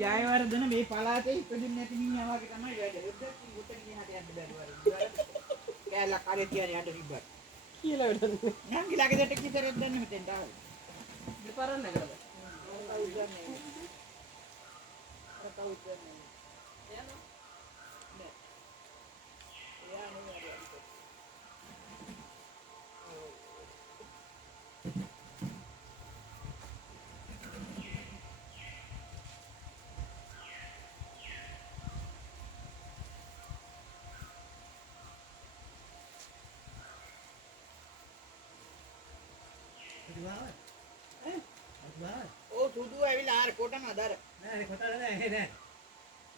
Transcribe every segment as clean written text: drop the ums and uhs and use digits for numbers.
ජයවර්ධන මේ පළාතේ ඉපදුනේ නැති මිනිහා වගේ තමයි වැඩ. එද්දකින් උතන ගියාට යන්න බැරිවරු. කෑල්ලක් අරේ තියන යන්න තිබ්බා. කියලා වැඩන්නේ. නම් ඊළඟ දෙට කිතරක් දෙන්න මෙතෙන් ආවේ. දෙපාරක් නැගලා. කවුද දන්නේ? අර කවුද දන්නේ? එයානෝ. නෑ. එයා නෙවෙයි. Oh, sudu ඇවිල්ලා ආර කොටනවාද අර? නෑ කොටන නෑ නෑ.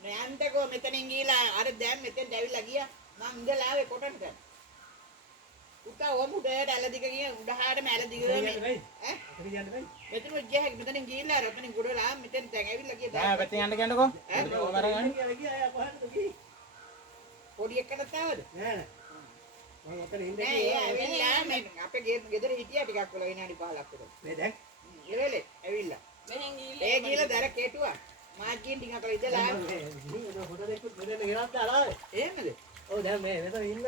නෑන්ටකෝ මෙතනින් ගිහලා අර දැන් මෙතෙන් ඇවිල්ලා ගියා. මං ඉඳලා ආවේ කොටනට. උතා ඔම උඩට ඇලදික ගියා උඩහාටම ඇලදික ඈ? අපිට යන්න බෑ. මෙතන ගියා මෙතනින් ගිහලා අර ඔතනින් ගොඩලා මෙතෙන් දැන් ඇවිල්ලා ගියා. දැන් පැත්තෙන් යන්න කියන්නකෝ. ඔවර ගන්න. ගියා අය කොහටද ගියේ? පොඩි එකකට ආවද? නෑ නෑ. මම ඔතන ඉන්නේ නෑ ඇවිල්ලා මේ අපේ ගෙදර හිටියා ටිකක් වෙලා විනාඩි 15ක් විතර. මේ දැන් ඉරෙලේ ඇවිල්ලා. මෙහෙන් ගිහලා ඒ ගිහලා දර කෙටුවා. මාත් ගිහින් ටිකක් කරලා ඉඳලා ආවේ. මේ ෆොටෝ දෙකක් මෙතන ගෙනත් දාලා ආවේ. එහෙමද? ඔව් දැන් මේ මෙතන ඉන්න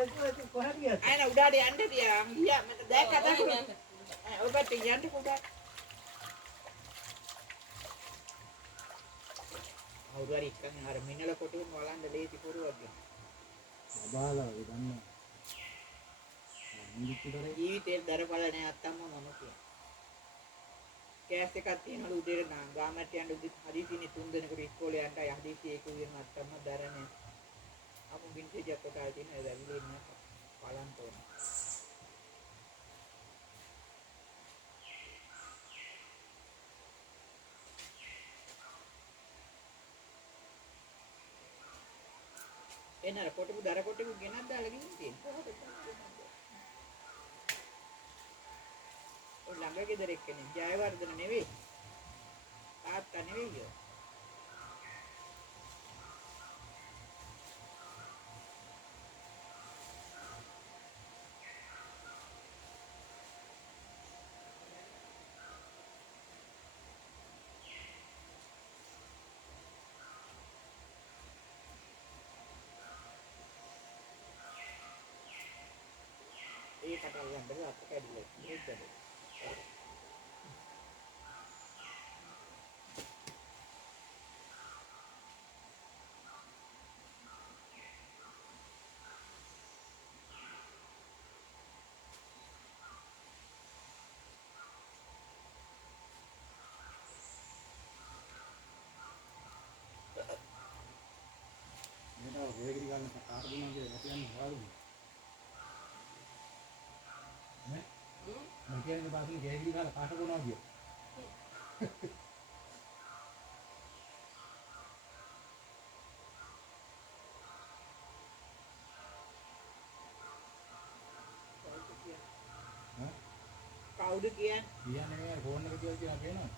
කොහට ගියාද? අයන උඩාට යන්න තියා. ගියා මට දැන් කතා කරා. ඔබට යන්න පොඩක්. අවුරුරි ඉක්කන් අර මිනල කොටුම වලන්න ලේසි පුරුවක් ගන්න. බබාලා දන්නා. ජීවිතේ දරපල නැහැ අත්තම්ම මම කිය. කෑස් එකක් තියනවලු උදේට ගාමට යන්න උදේ හදිසියේ 3 දෙනෙකුට ඉස්කෝලේ යන්න හදිසියේ ඒක උයන අත්තම්ම දරන්නේ. අපු වින්ටේජ් එකක් කොටා තියෙන ඒ වැවිලි ඉන්න බලන්න ඕන. එනර කොටපු දර කොටපු ගෙනත් දාලා ගිහින් තියෙනවා. ඔය ළඟ ගෙදර එක්කනේ ජයවර්ධන නෙවෙයි. තාත්තා නෙවෙයි යෝ. ඒ කටල් ගන්නද අප කැඩිලා නේද? වේගිරි ගන්න කාර් දුන්නා කියලා කියන්නේ හොයාගන්න. නේ? මම කියන්නේ පාසල් වේගිරි ගන්න කාට කොනවා කිය. කවුද කියන්නේ? කියන්නේ මේ ෆෝන් එක කියලා කියනවා.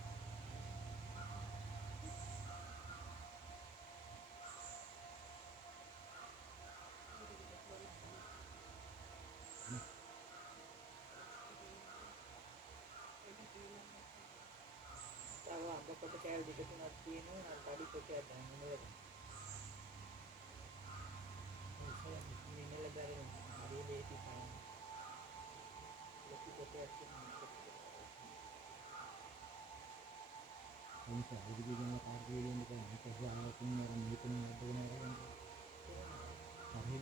කොට කෑල් දෙක තුනක් තියෙනවා නම් පඩි කොටයක් ගන්න නේද? මිනල බැරෙන හරි ලේසි තමයි. ලොකු කොටයක් තියෙනවා. මොකද ඉදිරියෙන් පාර්කින් එකේ නැත්නම් ආවතුන් යන මේකෙන් අදගෙන හරි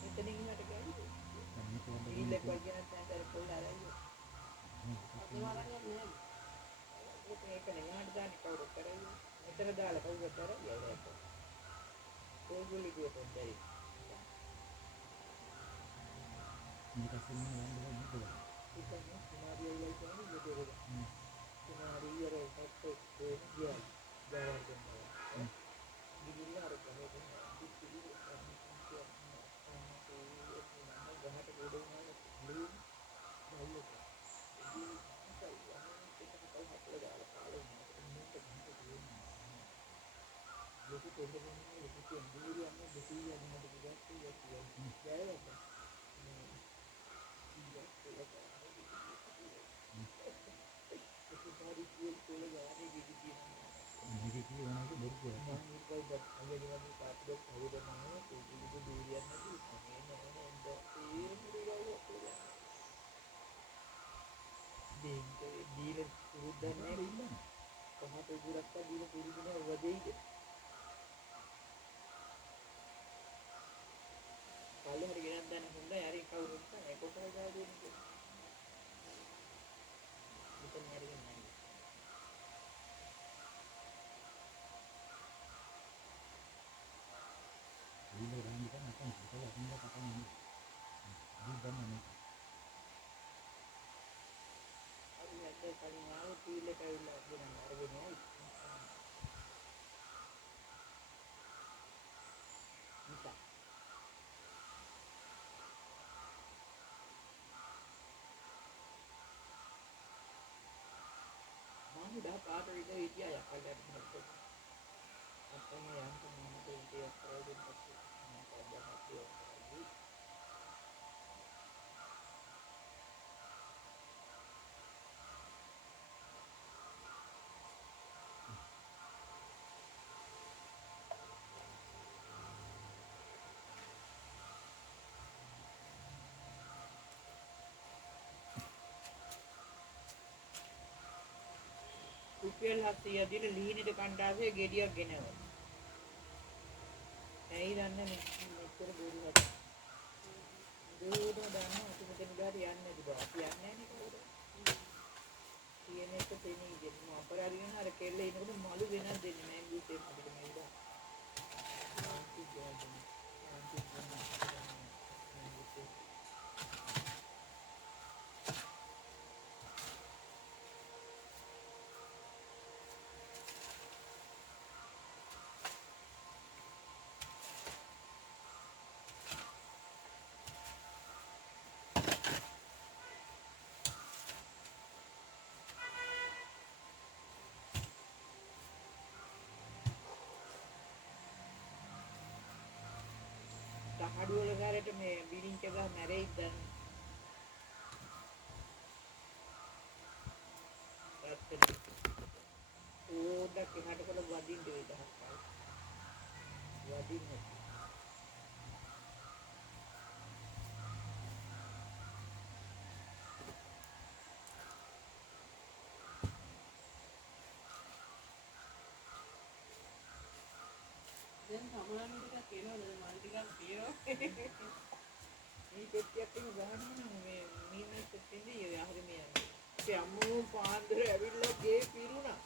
මෙතනින් ඉන්නට ගෑවිද? ඉල්ලක් වගේ නැත්නම් පොල් ආරයි. අපි වරන්නේ නැහැ. ඒක නෙමෙයි දාන්න කවුරු කරන්නේ. මෙතන දාලා කවුරුත් කරන්නේ ඒක. පොල්ගුලි ගියොත් බැරි. මේක සම්මත නෑ නේද? ඒක කුමාරිය ඉලයි කියන්නේ මේක. කුමාරිය රේ සත්තු ගියා. ජයවර්ධන. ගිහිල්ලා අර ගහේ පිටිවිල ගහට ගොඩ වුණාම ලී බයිලක. ලොකු පොඩ්ඩක් ලොකු එන්ජිනියර් යන්නේ දෙසිය යනකොට ගියත් Jayawardena. udah pakai itu dia ya kalian ngerti apanya yang kemudian dia produk pasti ada hati lagi රුපියල් 700 දීලා ලීනෙට කණ්ඩායමේ ගෙඩියක් ගෙනවවා. ඇයි දන්නේ මෙච්චර බෝරු හද. බෝරු දන්නා අපි මෙතන ගාට යන්නේ නැති බව. අපි යන්නේ නැහැ නේ කවුද? තියෙන එක තේනේ ඉතින් මම අපරාධිකන අර කෙල්ල ඉනකොට මලු වෙනක් දෙන්නේ නැහැ ගුසේ අපිට මේක. තහඩු වල ගාරට මේ බිලින්ච ගහ මැරෙයිද දැන් ඕඩක් එහාට කළ වදින්න වෙයි දහස් වදින්න දැන් සමහරවිට ටිකක් කියනවා දැන් මල් ටිකක් තියෙනවා මේ පෙට්ටියක් එහෙම ගහනවා නම් මේ මීමෙත් දෙන්නේ යහරි මේ ඒ අම්මෝ පාන්දර ඇවිල්ලා ගේ පිරුණා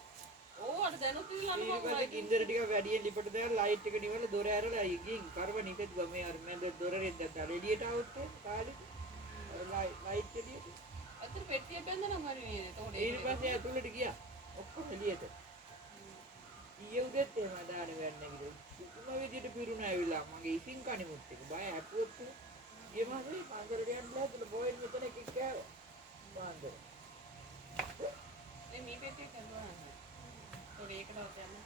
ඕ අර දැනුත් ඉල්ලන්න මොකද ගින්දර ටික වැඩියෙන් ලිපට දාලා ලයිට් එක නිවලා දොර ඇරලා ගිහින් කරව නිකද්වා මේ අර මම දොරෙන් දැන් එළියට આવුත් කාලේ ලයිට් එළියට අතට පෙට්ටිය බැඳනම හරි නේද එතකොට ඊට පස්සේ ඇතුළට ගියා ඔක්කොම එළියට ඊයේ උදේත් එහෙම දාන වෙන්න ගිහලා සුකුම විදියට පිරුණා ඇවිල්ලා මගේ ඉසින් කණිමුත් එක බය ඇපුවොත් ගිය මාසේ පාන්දරට යන්න බෑ බෝයෙන් මෙතන එකක් කෑවා පාන්දර මේ පෙට්ටිය කරනවා तो एक ना होते हैं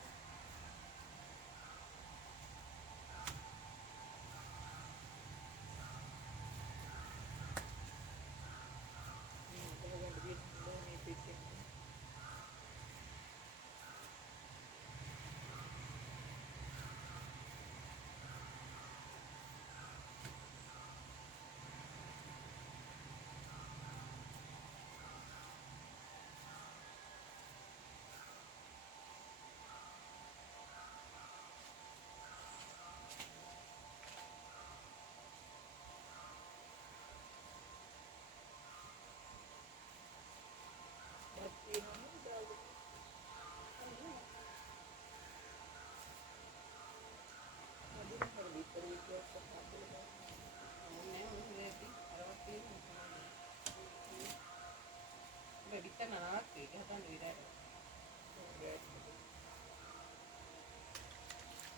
Kita nggak ngerti, kita kan di daerah.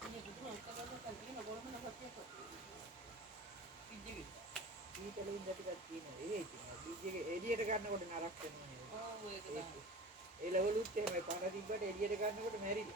Ini itu nggak kalau kan ini nggak boleh menangkap apa. Biji. Ini kalau ini dari kaki ini, biji area dekat nak ada narak kan. Oh, itu kan. Level utte, मैं पाना दिब्बा area dekat nak ada meri.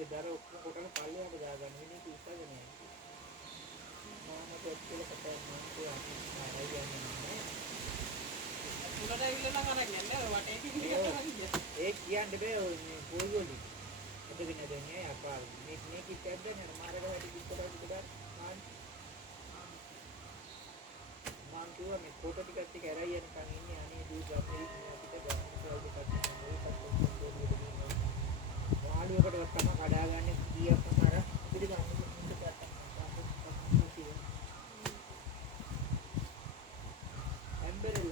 විතර ඔක්කොම කොටන පල්ලෙහාට දාගන්න වෙන එක ඉස්සගෙන යන්නේ. මම පොත්වල කතා කරනවා අපි ආරයි යන්නේ. උඩට ඇවිල්ලා නම් අරන් යන්නේ වටේ තියෙන්නේ. ඒ කියන්නේ බෑ ඔය පොල්වලි. එතකින් දැන්නේ අපා මේ කිච්චක් දැන් මාරක වැඩි කිච්චලා විතර මාන්. කිව්වා මේ කොට ටිකත් එක්ක ඇරයි යනකම් ඉන්නේ අනේ දූ ගමේ ඉන්නේ අපිට ගාන සල් දෙකක් තියෙනවා වාඩියකටවත් තමයි කඩාගන්නේ කීයක් අර අපිට ගන්න මුන්ට ගත්තා ඇම්බරෙල්ල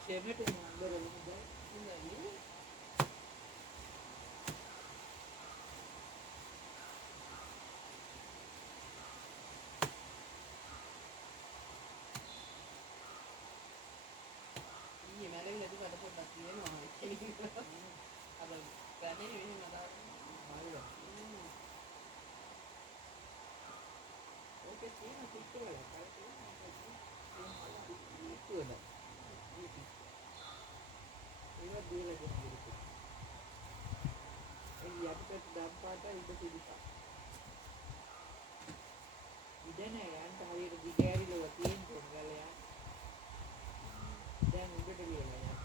ෂෙමෙට ඇම්බරෙල්ල නේද ඉදනේ යන්ට හරියට දිගෑරිලව තියෙන පොඩ්ඩලයක් දැන් උඩට ගියලා යන්න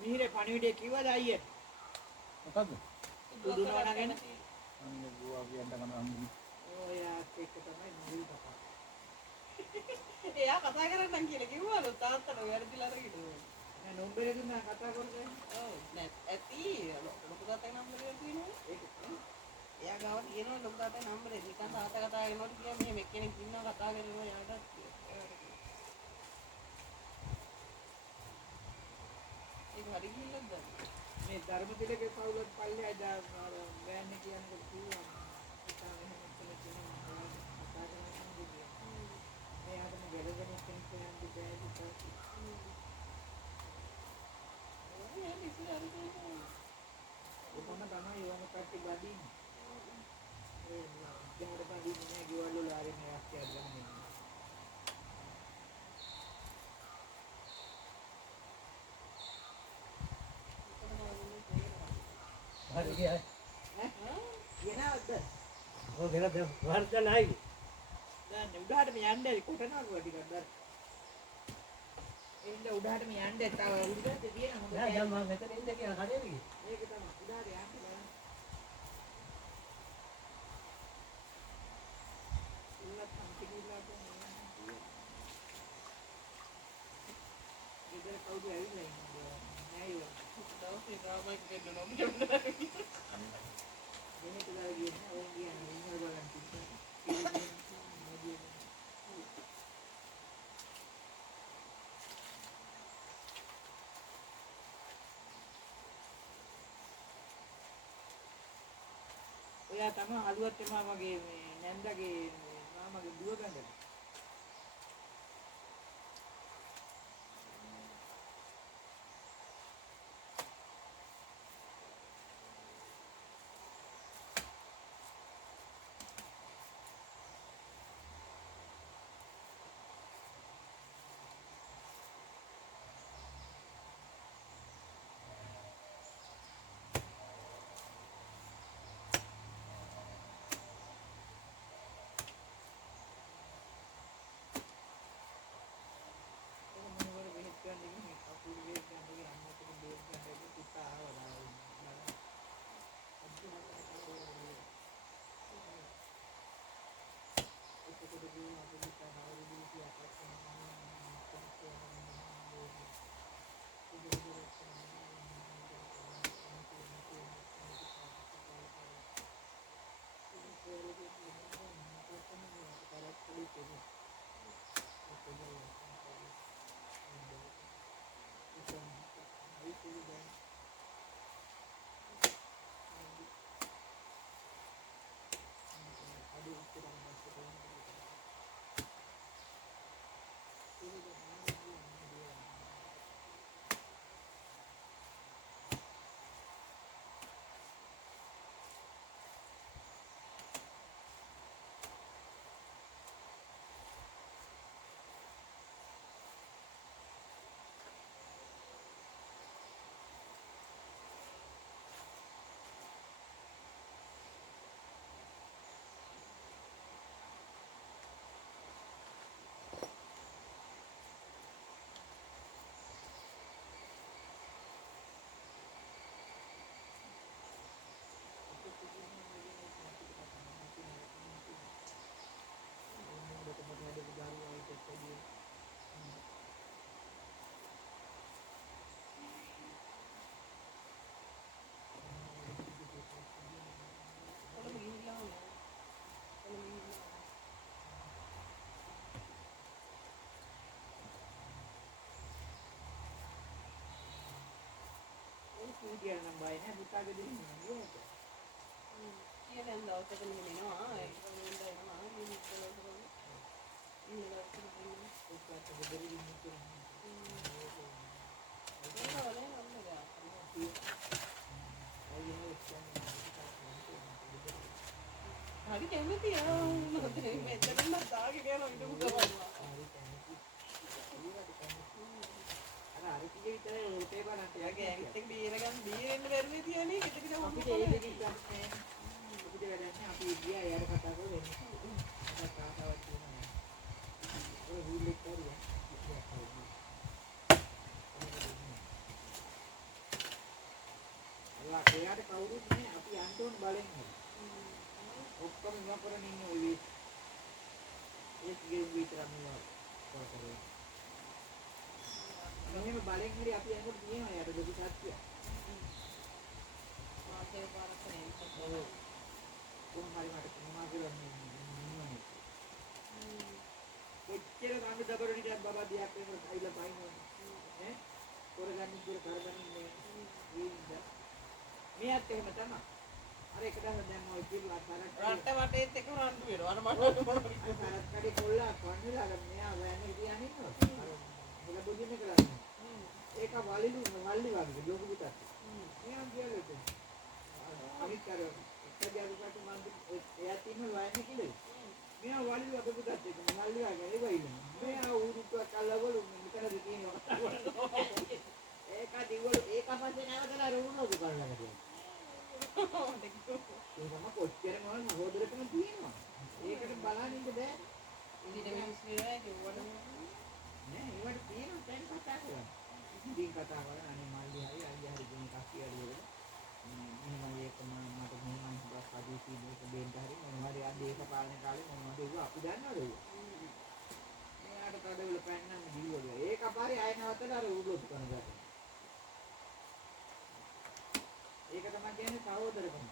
මිහිරේ පණිවිඩය කිව්වද අයියේ මොකද්ද? බුදු නෝනා ගැන අන්නේ ගෝවා කියන්න කන ඔයාත් එක්ක තමයි මුල් කතා. එයා කතා කරන්න කියලා කිව්වලු තාත්තට වැරදිලා අරගෙන. නෑ නම්බරේ දුන්නා කතා කරන්නේ. ඔව් නෑ ඇති ලොකු තාත්තගේ නම්බරේ තියෙනවා. ඒක එයා ගාව තියෙනවා ලොකු තාත්තගේ නම්බරේ. නිකන් තාත්තා කතා කරනකොට කියා මෙහෙම එක්කෙනෙක් ඉන්නවා කතා කරනවා යාටත් ඒක හරි ගිල්ලක්ද? මේ ධර්මතිලකේ පවුලත් පල්ලෙයි වෑන් එක කියනකොට කිව්වා ඉතින් එහෙම කියලා කියනවා කතා කරනවා කියන්නේ. මේ ආතම ගැලගෙන කෙනෙක් කියන්නේ බෑ ඉතින්. ඔය ඉතින් හරි තියෙනවා. ඔතන තමයි යවන කට්ටි බඩින්. ඒ ජහර බඩින් නෑ ගෙවල් වල ආරෙන් එකක් කියන්න. හරි ගියා. කියනවද? ඔය දෙක වර්ධ නැහැ. දැන් උඩහටම යන්නේ කොටනවා ටිකක් දැන්. එන්න උඩහටම යන්නේ තව උඩට තියෙන හොඳ නෑ දැන් මම මෙතන ඉන්න කියලා කඩේට ගියේ. මේක තමයි උඩහට යන්න බලන්න. ඉන්නත් සම්පූර්ණලා තමයි. ඉතින් කවුද ඇවිල්ලා ඉන්නේ? නෑ ඒක. දවසේ ගාමක් දෙන්න නොමියුණා. මෙහෙට දාලා ගියේ ඕන් කියන්නේ ඉන්න බලන්න කිව්වා. ඔයා තමයි අලුවත් එමා මගේ මේ නැන්දගේ මාමගේ දුව ගඳ. කියන නම් බය නෑ පුතාගේ දෙන්න නේද? කියලා යන දවසක මෙහෙම එනවා ඒක වෙනද එනවා මේ ඉස්සරහට කරන්නේ ඉන්න දවසක දෙන්නේ පුතාට බෙදෙරි ඉන්න කියලා. ඒක වලේ නම්බරය හරි කැමති මෙතනම දාගෙන යනවා ඉඳපු ගමන් අර කියේ විතරේ උටේ බලන්න යාගේ ඇඟිත් එක බීරගන්න බීරෙන්න බැරුවේ තියනේ කිට කිට අපිට ඒ දෙකක් ගන්න අපිට වැඩන්නේ අපි ගියා යාර කතා කරලා එන්නේ. අපිට කාටවත් කියනවා. ඔය වීල් එක හරිය. අල්ලා එයාට කවුරුත් නෑ අපි යන්න ඕන බලෙන් හරි. ඔක්කොම ඉව කරන් ඉන්නේ ඔය වී. ඒත් ගේ විතරක් නෙවෙයි. කරකරේ. මෙහෙම බලෙන් හරි අපි යනකොට කියනවා යාට දෙවි සත්‍ය. මාසේ පාරක් නේ ඔව්. කොහොම හරි මට මොනවා කියලා නෙමෙයි. කොච්චර ගන්න දබර නිකන් බබා දියක් වෙනකොට අයිලා බයිනවා. ඈ? කරගන්න ඉතල කරගන්නේ නෑ. මෙයාත් එහෙම තමයි. අර එක දවස් දැන් ඔය කිව්ලා රට වටේත් එක රණ්ඩු වෙනවා අර මට මොනවා කරත් කඩේ කොල්ලා කොන්විලා මෙයා වැන්නේ ඉතින් ඉන්නවා. අර බුදින්න කරන්නේ. ඒක වලිලු වල්ලි වගේ ලොකු පුතත්. මෙයා කියලද? අනිත් අර එක්කදියාකට මම එයාත් ඉන්න වයන්නේ කියලා. මෙයා වලිලු අද පුතත් එක මල්ලි වගේ ඒ වයිලු. මෙයා ඌරුට්ටුවක් අල්ලවලු මෙතනද තියෙනවා. ඒක දිවල ඒක පස්සේ නැවතලා රුණෝදු කරලා ගියා. ඒකම කොච්චර මොන හොදරකම තියෙනවා. ඒකට බලන්න ඉන්න බෑ. ඉතින් මිනිස් විරයි කිව්වද නෑ ඒවට තියෙනවා දැන් කතා කරලා. ඉතින් කතා කරලා අනේ මල්ලි හරි අයියා හරි දෙන කස්සිය හරි වල. මෙහෙම ඒක මට මෙහෙම බස් අදී කීයක දෙන්න හරි මොනවා හරි ආ දේශපාලන කාලේ මොනවද ඒක අපි දන්නවද ඒක? මෙයාට කඩවල පැන්නම් දීවල. ඒක අපාරේ ආය නැවතලා අර උඩොත් කරනවා. ඒක තමයි කියන්නේ සහෝදරකම.